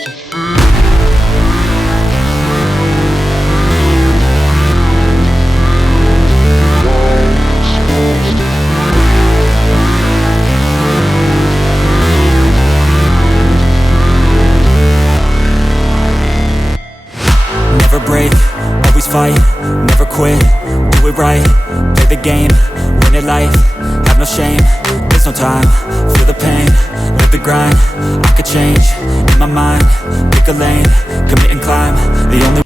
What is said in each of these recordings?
Never break, always fight, never quit, do it right, play the game, win it life, have no shame, there's no time, feel the pain, live the grind, I could change, in my mind, pick a lane, commit and climb, the only...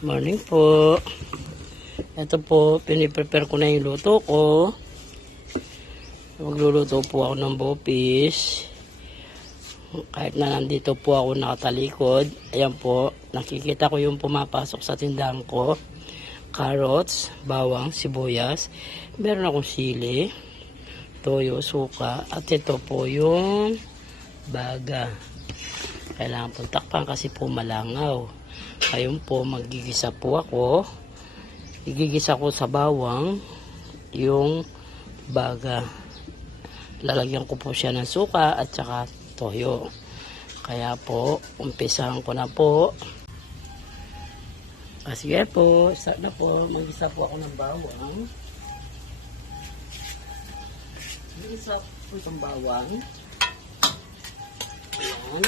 Morning po. Ito po, piniprepare ko na yung luto ko. Magluluto po ako ng bopis. Kahit na nandito po ako nakatalikod, ayan po, nakikita ko yung pumapasok sa tindahan ko. Carrots, bawang, sibuyas, meron akong sili, toyo, suka, at ito po yung baga. Kailangan pong takpan kasi po malangaw. Ngayon po, magigisa po ako. Igigisa ko sa bawang yung baga. Lalagyan ko po siya ng suka at saka toyo. Kaya po, umpisahan ko na po. Sige po, start na po. Mag-isa po ako ng bawang. Mag-isa po itong bawang. Ayan.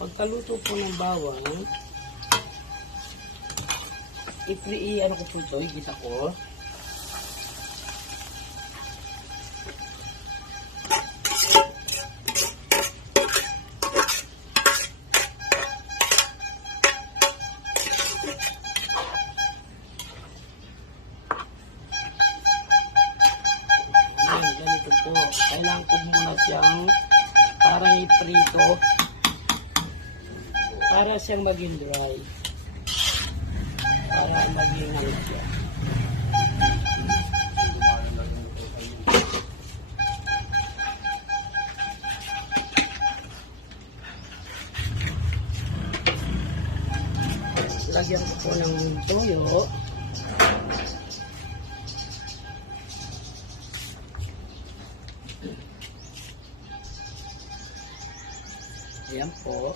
Pagkaluto po ng bawang, ano ko po ito, igisa ko. Ganito po. Kailangan ko muna siyang parang iprito para siyang maging dry. Para maging ano siya. Lagyan ko po ng toyo. Ayan po.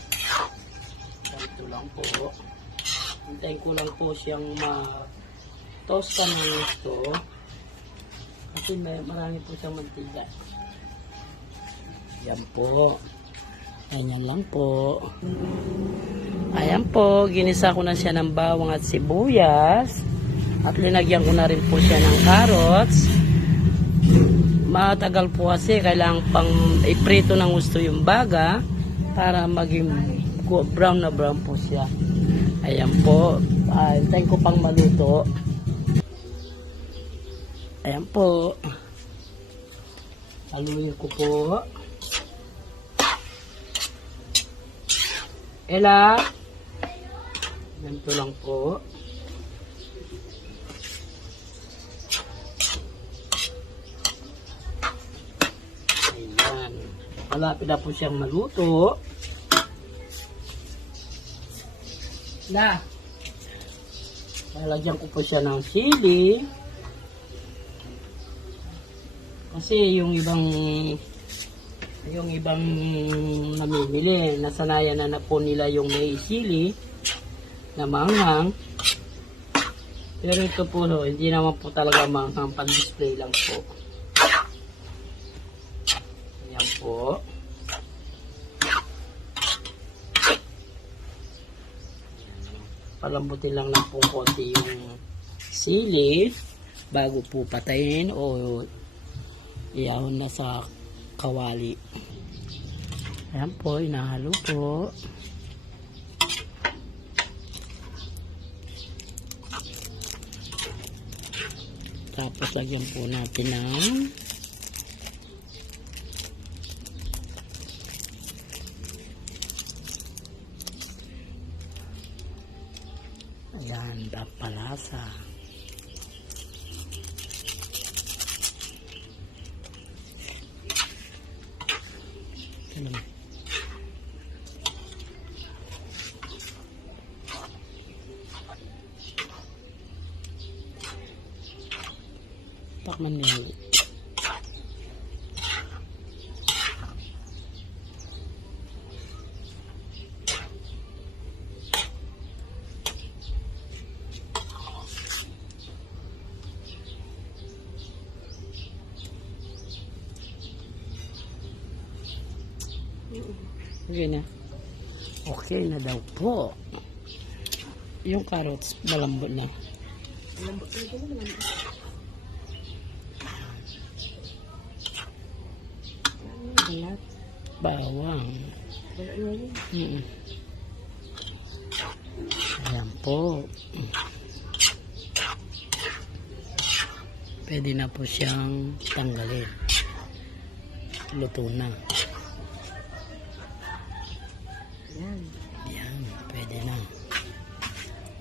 Ganito lang po. Hintayin ko lang po siyang ma-toast ka ng gusto. Kasi marami po siyang mantika. Ayan po. Ayan lang po. Ayan po. Ginisa ko na siya ng bawang at sibuyas. At linagyan ko na rin po siya ng carrots. Matagal po kasi kailangan pang iprito ng gusto yung baga para maging brown na brown po siya. Ayan po. Hintayin ko pang maluto. Ayan po. Haluin ko po. Ela. Ganito lang po. Ayan. Malapit na po siyang maluto. Na. Lalagyan ko po siya ng sili. Kasi yung ibang namimili, nasanayan na po nila yung may sili na manghang. Pero ito po, hindi naman po talaga manghang, pan-display lang po. Ayan po. Palambutin lang ng pong konti yung sili bago po patayin o iahon na sa kawali. Ayan po, inahalo po. Tapos lagyan po natin ng ayan, pampalasa. Takman niya. Okay na. Okay na daw po. Yung carrots, malambot na. Malambot na ito. Malambot. Balat. Bawang. Balat na yun. Ayan po. Pwede na po siyang tanggalin. Luto na. Yan. Yan, pwede na.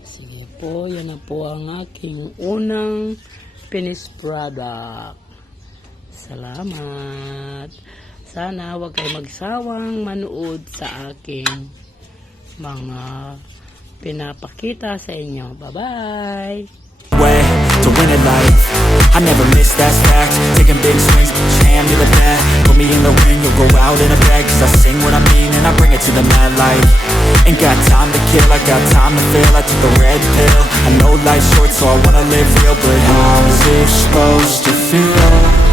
Sige po, yan na po ang aking unang finished product. Salamat. Sana huwag kayo magsawang manood sa aking mga pinapakita sa inyo. Bye-bye! Way to win at life, I never miss, that's fact. Taking big swings, put your hand to the bat. Put me in the ring, you'll go out in a bag. Cause I sing what I mean and I bring it to the mad light. Ain't got time to kill, I got time to feel. I took the red pill, I know life's short so I wanna live real. But how's it supposed to feel?